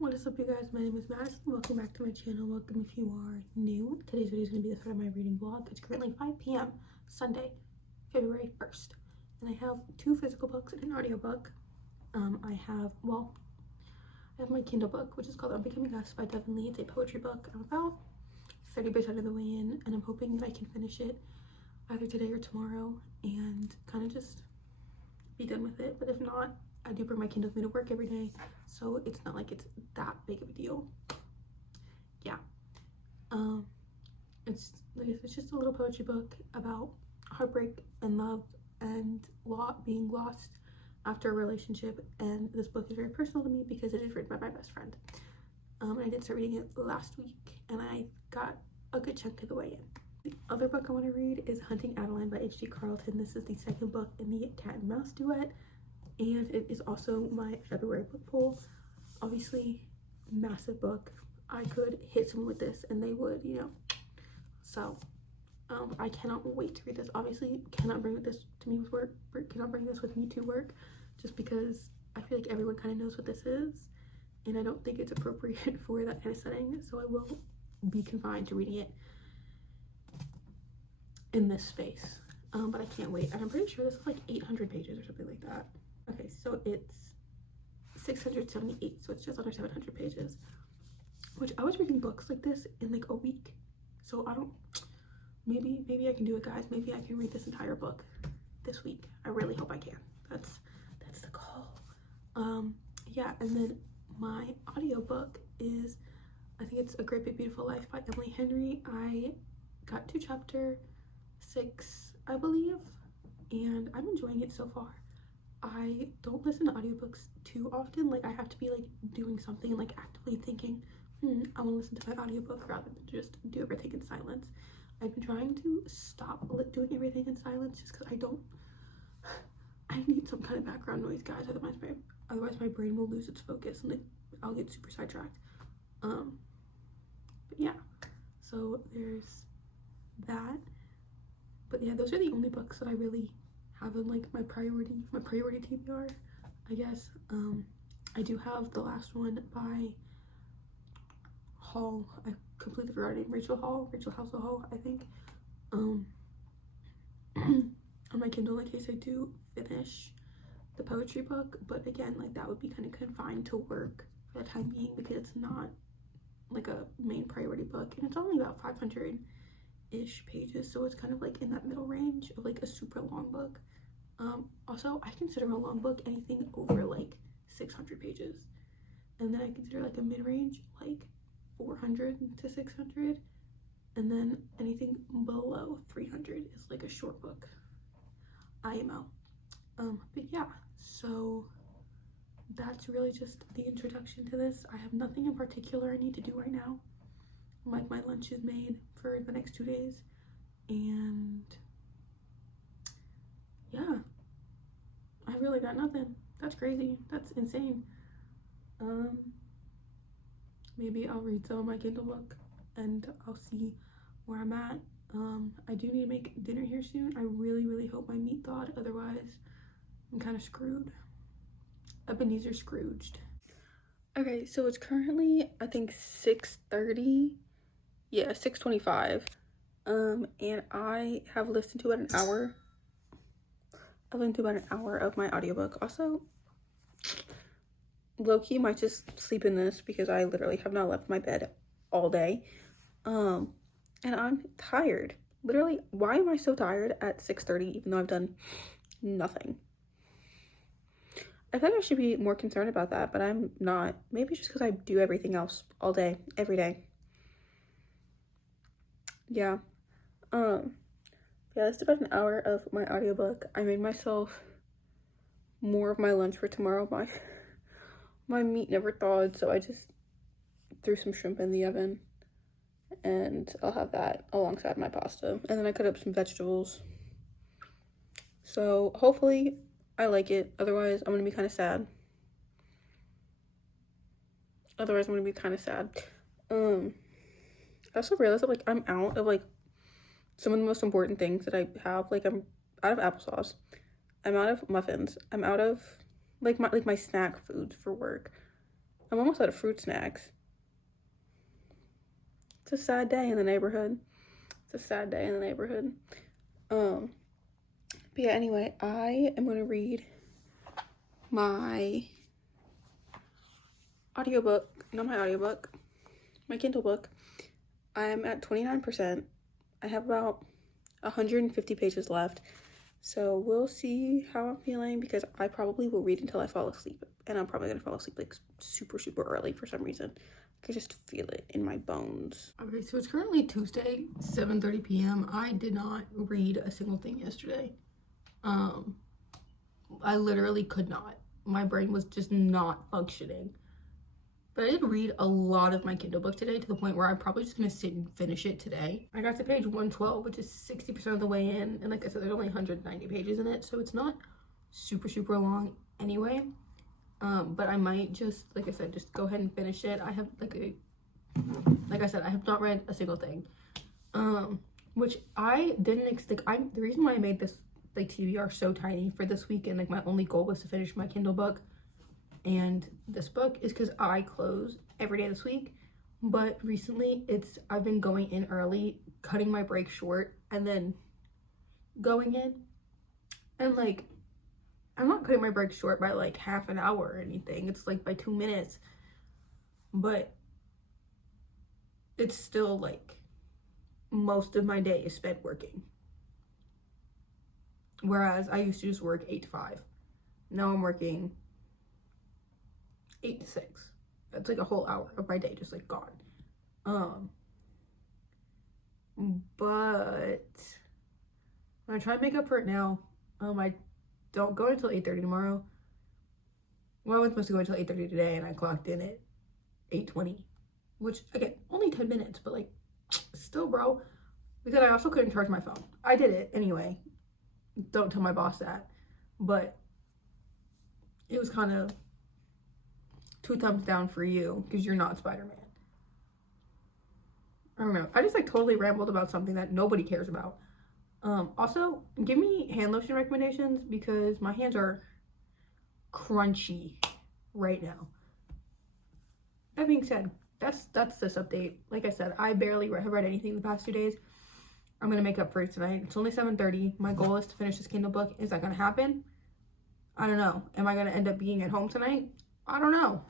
What is up, you guys? My name is Madison. Welcome back to my channel. Welcome if you are new. Today's video is going to be the start of my reading vlog. It's currently 5 p.m. Sunday, February 1st. And I have 2 physical books and an audiobook. I have my Kindle book, which is called Unbecoming Us by Devin Lee. It's a poetry book. I'm about 30% of the way in, and I'm hoping that I can finish it either today or tomorrow and kind of just be done with it. But if not, I do bring my Kindle with me to work every day, so it's not like it's that big of a deal. Yeah. It's just a little poetry book about heartbreak and love and being lost after a relationship, and this book is very personal to me because it is written by my best friend. I did start reading it last week, and I got a good chunk of the way in. The other book I want to read is Hunting Adeline by H.G. Carlton. This is the second book in the Cat and Mouse duet, and it is also my February book poll. Obviously, massive book. I could hit someone with this and they would, So, I cannot wait to read this. Obviously, cannot bring this to me with work. Cannot bring this with me to work, just because I feel like everyone kind of knows what this is, and I don't think it's appropriate for that kind of setting. So I will be confined to reading it in this space. But I can't wait. And I'm pretty sure this is like 800 pages or something like that. Okay, so it's 678, so it's just under 700 pages, which I was reading books like this in like a week. So I don't, maybe I can do it, guys. Maybe I can read this entire book this week. I really hope I can. That's the goal. Yeah, and then my audiobook is, I think it's A Great Big Beautiful Life by Emily Henry. I got to chapter 6, I believe, and I'm enjoying it so far. I don't listen to audiobooks too often. Like, I have to be like doing something, like actively thinking, I want to listen to my audiobook rather than just do everything in silence. I've been trying to stop doing everything in silence just because I need some kind of background noise, guys. Otherwise my brain will lose its focus and I'll get super sidetracked. But yeah, so there's that. But yeah, those are the only books that I really have in like my priority TBR, I guess. I do have the last one by Hall. I completely forgot her name. Rachel Housel Hall, I think. On my Kindle, in case I do finish the poetry book. But again, like, that would be kind of confined to work for the time being because it's not like a main priority book, and it's only about 500-ish pages, so it's kind of like in that middle range of like a super long book. Also, I consider a long book anything over like 600 pages, and then I consider like a mid-range like 400 to 600, and then anything below 300 is like a short book. IMO. But yeah, so that's really just the introduction to this. I have nothing in particular I need to do right now. Like, my lunch is made for the next 2 days, and yeah, I really got nothing. That's crazy. That's insane. Maybe I'll read some of my Kindle book and I'll see where I'm at. I do need to make dinner here soon. I really hope my meat thawed, otherwise I'm kind of screwed. Ebenezer Scrooged. Okay, so it's currently, I think, 6:30. Yeah, 6:25. And I have listened to about an hour. I've listened to about an hour of my audiobook. Also, low-key might just sleep in this because I literally have not left my bed all day. And I'm tired. Literally, why am I so tired at 6:30 even though I've done nothing? I think I should be more concerned about that, but I'm not. Maybe just because I do everything else all day, every day. Yeah. Yeah, that's about an hour of my audiobook. I made myself more of my lunch for tomorrow. My meat never thawed, so I just threw some shrimp in the oven, and I'll have that alongside my pasta. And then I cut up some vegetables. So hopefully I like it. Otherwise, I'm gonna be kind of sad. I also realized that, like, I'm out of like some of the most important things that I have. Like, I'm out of applesauce. I'm out of muffins. I'm out of like my snack foods for work. I'm almost out of fruit snacks. It's a sad day in the neighborhood. It's a sad day in the neighborhood. But yeah, anyway, I am going to read my audiobook, not my audiobook, my Kindle book. I'm at 29%. I have about 150 pages left. So we'll see how I'm feeling, because I probably will read until I fall asleep. And I'm probably going to fall asleep like super, super early for some reason. I can just feel it in my bones. Okay, so it's currently Tuesday, 7:30 p.m. I did not read a single thing yesterday. I literally could not. My brain was just not functioning. But I did read a lot of my Kindle book today, to the point where I'm probably just going to sit and finish it today. I got to page 112, which is 60% of the way in. And like I said, there's only 190 pages in it, so it's not super, super long anyway. But I might just, like I said, just go ahead and finish it. I have like I said, I have not read a single thing. Which I didn't expect. The reason why I made this like TBR so tiny for this week, and like my only goal was to finish my Kindle book and this book, is because I close every day this week. But recently I've been going in early, cutting my break short, and then going in, and like I'm not cutting my break short by like half an hour or anything. It's like by 2 minutes, but it's still like most of my day is spent working. Whereas I used to just work 8 to 5. Now I'm working 8 to 6. That's like a whole hour of my day just like gone. But I'm gonna try and make up for it now. I don't go until 8:30 tomorrow. Well, I was supposed to go until 8:30 today, and I clocked in at 8:20, which again, only 10 minutes, but like still, bro, because I also couldn't charge my phone. I did it anyway. Don't tell my boss that, but it was kind of 2 thumbs down for you, because you're not Spider-Man. I don't know. I just like totally rambled about something that nobody cares about. Also, give me hand lotion recommendations, because my hands are crunchy right now. That being said, that's this update. Like I said, I barely have read anything the past 2 days. I'm gonna make up for it tonight. It's only 7:30. My goal is to finish this Kindle book. Is that gonna happen? I don't know. Am I gonna end up being at home tonight? I don't know.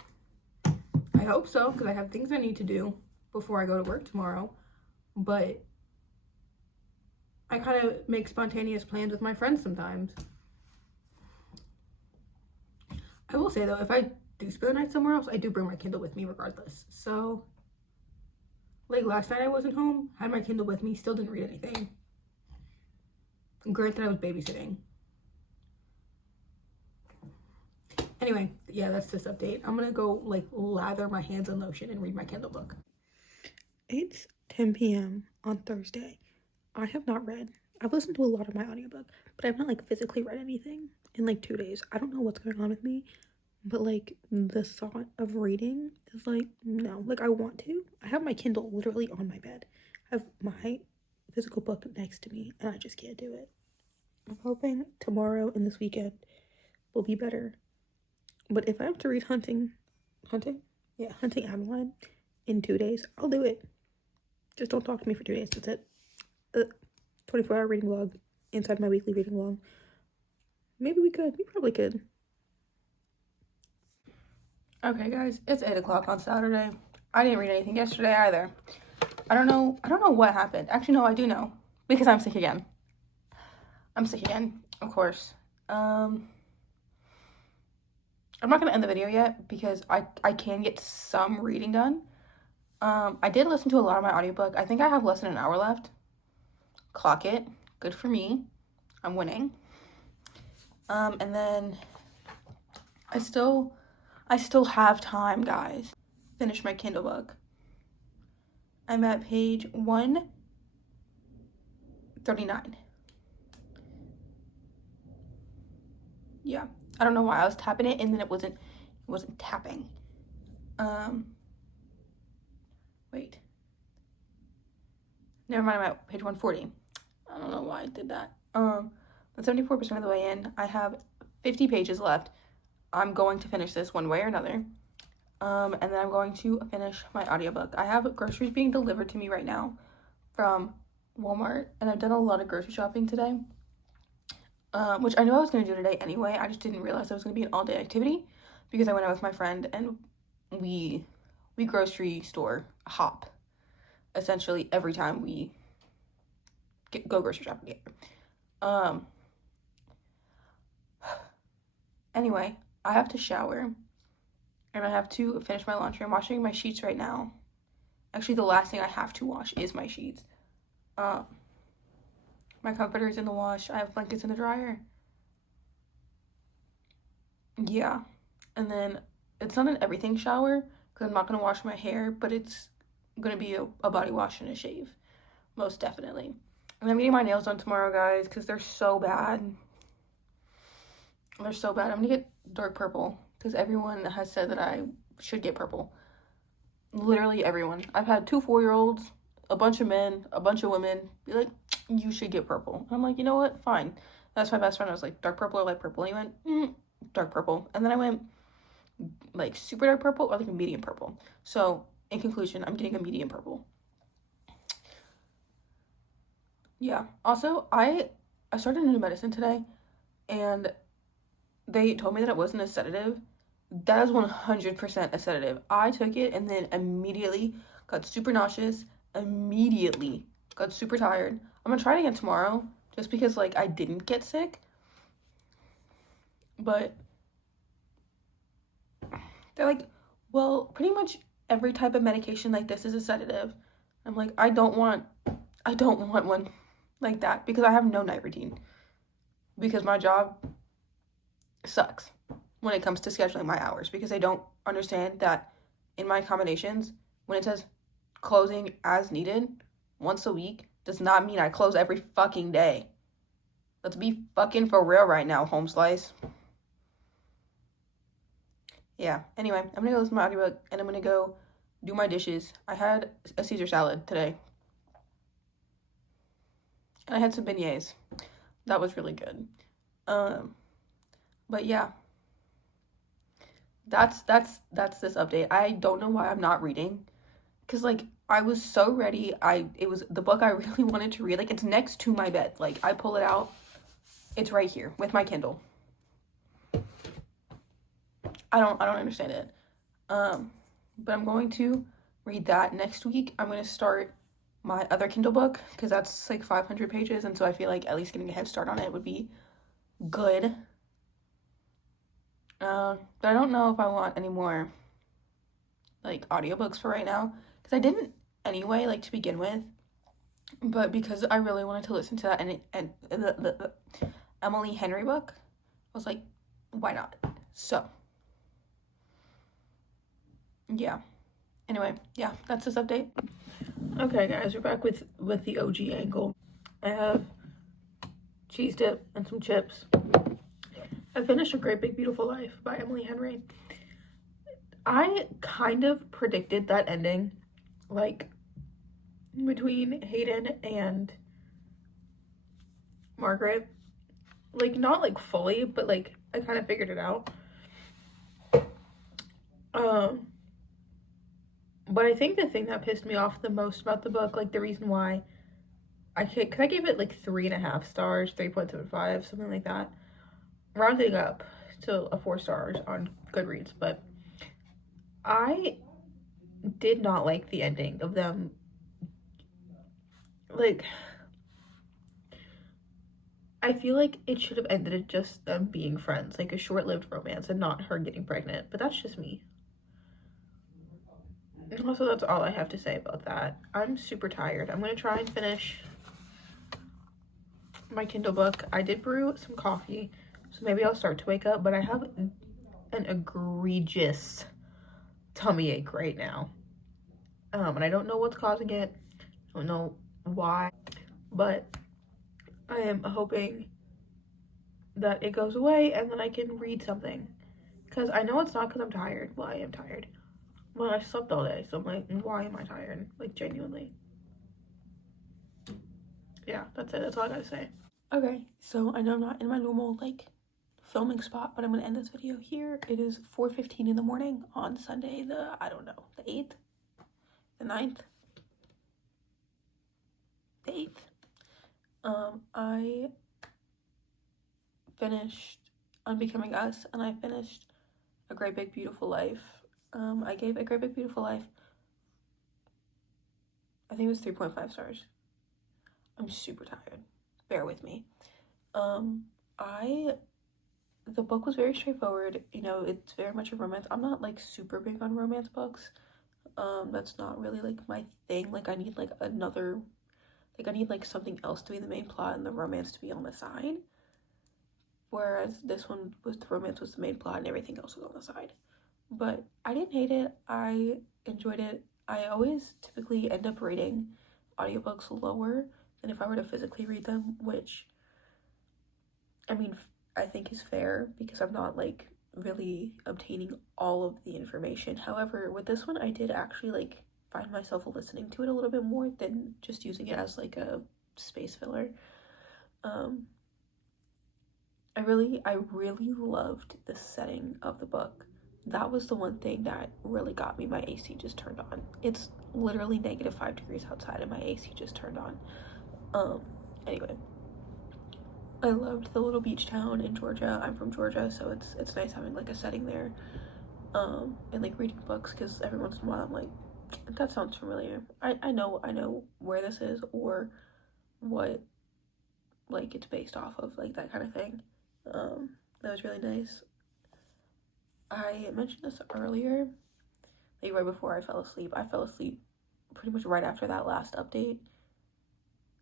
I hope so, because I have things I need to do before I go to work tomorrow. But I kind of make spontaneous plans with my friends sometimes. I will say though, if I do spend the night somewhere else, I do bring my Kindle with me regardless. So like last night I wasn't home, had my Kindle with me, still didn't read anything. Granted, I was babysitting. Anyway, yeah, that's this update. I'm gonna go like lather my hands in lotion and read my Kindle book. It's 10 p.m. on Thursday. I have not read. I've listened to a lot of my audiobook, but I've not like physically read anything in like 2 days. I don't know what's going on with me, but like the thought of reading is like, no. Like I want to. I have my Kindle literally on my bed. I have my physical book next to me, and I just can't do it. I'm hoping tomorrow and this weekend will be better. But if I have to read Hunting Adeline in 2 days, I'll do it. Just don't talk to me for 2 days. That's it. 24-hour reading vlog inside my weekly reading vlog. Maybe we could. We probably could. Okay, guys, it's 8 o'clock on Saturday. I didn't read anything yesterday either. I don't know what happened. Actually, no, I do know, because I'm sick again. Of course. I'm not gonna end the video yet, because I can get some reading done. I did listen to a lot of my audiobook. I think I have less than an hour left. Clock it. Good for me. I'm winning. And then I still have time, guys. Finish my Kindle book. I'm at page 139. Yeah. I don't know why I was tapping it and then it wasn't tapping. Wait. Never mind, I'm at page 140. I don't know why I did that. I'm 74% of the way in. I have 50 pages left. I'm going to finish this one way or another. And then I'm going to finish my audiobook. I have groceries being delivered to me right now from Walmart, and I've done a lot of grocery shopping today, which I knew I was going to do today anyway. I just didn't realize it was going to be an all-day activity because I went out with my friend and we grocery store hop essentially every time we go grocery shopping together. Anyway, I have to shower and I have to finish my laundry. I'm washing my sheets right now. Actually, the last thing I have to wash is my sheets. My comforter's in the wash. I have blankets in the dryer. Yeah. And then it's not an everything shower because I'm not going to wash my hair, but it's going to be a body wash and a shave. Most definitely. And I'm getting my nails done tomorrow, guys, because they're so bad. They're so bad. I'm going to get dark purple because everyone has said that I should get purple. Literally everyone. I've had 2 4-year-olds, a bunch of men, a bunch of women be like, you should get purple. And I'm like, you know what? Fine. That's my best friend. I was like, dark purple or light purple? And he went, dark purple. And then I went, like, super dark purple or like a medium purple. So, in conclusion, I'm getting a medium purple. Yeah. Also, I started a new medicine today, and they told me that it wasn't a sedative. That is 100% a sedative. I took it and then immediately got super nauseous, immediately got super tired. I'm gonna try it again tomorrow just because, like, I didn't get sick. But they're like, well, pretty much every type of medication like this is a sedative. I'm like, I don't want one like that because I have no night routine. Because my job sucks when it comes to scheduling my hours because they don't understand that in my accommodations, when it says closing as needed once a week, does not mean I close every fucking day. Let's be fucking for real right now, home slice. Yeah, anyway, I'm gonna go listen to my audiobook and I'm gonna go do my dishes. I had a Caesar salad today. And I had some beignets. That was really good. But yeah. That's this update. I don't know why I'm not reading. Cause like I was so ready. It was the book I really wanted to read. Like it's next to my bed. Like I pull it out. It's right here with my Kindle. I don't understand it. But I'm going to read that next week. I'm going to start my other Kindle book because that's like 500 pages, and so I feel like at least getting a head start on it would be good. But I don't know if I want any more like audiobooks for right now because I didn't anyway, like to begin with. But because I really wanted to listen to that and the Emily Henry book, I was like, why not? So yeah. Anyway, yeah, that's this update. Okay, guys, we're back with the OG angle. I have cheese dip and some chips. I finished A Great Big Beautiful Life by Emily Henry. I kind of predicted that ending, like, between Hayden and Margaret. Like, not, like, fully, but, like, I kind of figured it out. But I think the thing that pissed me off the most about the book, like, the reason why because I gave it, like, 3.5 stars, 3.75, something like that. Rounding up to a 4 stars on Goodreads, but I did not like the ending of them. Like, I feel like it should have ended at just them being friends, like a short-lived romance and not her getting pregnant, but that's just me. Also, that's all I have to say about that. I'm super tired. I'm gonna try and finish my Kindle book. I did brew some coffee, so maybe I'll start to wake up, but I have an egregious tummy ache right now. And I don't know what's causing it. I don't know why, but I am hoping that it goes away and then I can read something. Because I know it's not because I'm tired. Well, I am tired. Well, I slept all day, so I'm like, why am I tired? Like, genuinely. Yeah, that's it. That's all I gotta say. Okay, so I know I'm not in my normal, like, filming spot, but I'm gonna end this video here. It is 4:15 in the morning on Sunday, the 8th, the 9th, the 8th. I finished Unbecoming Us, and I finished A Great Big Beautiful Life. I gave A Great Big Beautiful Life, I think it was 3.5 stars. I'm super tired. Bear with me. The book was very straightforward. You know, it's very much a romance. I'm not like super big on romance books. That's not really like my thing. Like I need like something else to be the main plot and the romance to be on the side. Whereas this one was, the romance was the main plot and everything else was on the side. But I didn't hate it. I enjoyed it. I always typically end up rating audiobooks lower than if I were to physically read them, which, I mean, I think is fair because I'm not like really obtaining all of the information. However, with this one, I did actually like find myself listening to it a little bit more than just using it as like a space filler. I really loved the setting of the book. That was the one thing that really got me. My AC just turned on. It's literally -5 degrees outside and my AC just turned on. Anyway, I loved the little beach town in Georgia. I'm from Georgia, so it's nice having like a setting there, and like reading books, because every once in a while I'm like, that sounds familiar. I know where this is or what like it's based off of, like that kind of thing. That was really nice. I mentioned this earlier, like right before I fell asleep. I fell asleep pretty much right after that last update,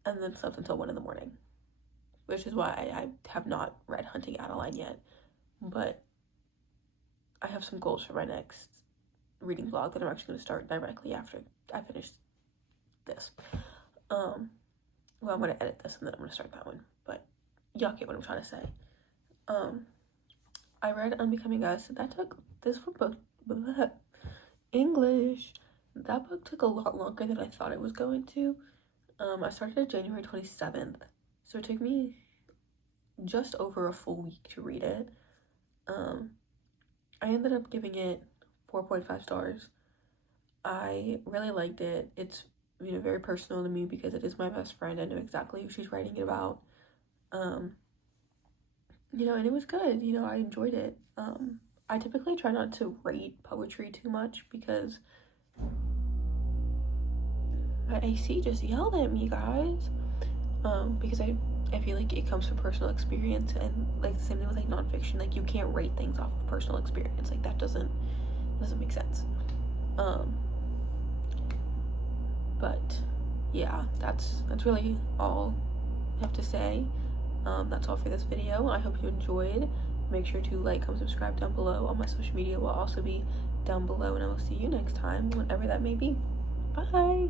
and then slept until 1 in the morning, which is why I have not read Hunting Adeline yet, but I have some goals for my next reading vlog that I'm actually going to start directly after I finish this. Well, I'm going to edit this and then I'm going to start that one, but y'all get what I'm trying to say. I read Unbecoming Us. English. That book took a lot longer than I thought it was going to. I started on January 27th, so it took me just over a full week to read it. I ended up giving it 4.5 stars. I really liked it. It's, you know, very personal to me because it is my best friend. I know exactly who she's writing it about. You know, and it was good. You know, I enjoyed it. I typically try not to rate poetry too much because my AC just yelled at me, guys. Because I feel like it comes from personal experience, and like the same thing with like nonfiction. Like you can't rate things off of personal experience. Like that doesn't make sense. But yeah, that's really all I have to say. That's all for this video. I hope you enjoyed. Make sure to like, comment, subscribe down below. All my social media will also be down below, and I will see you next time, whenever that may be. Bye.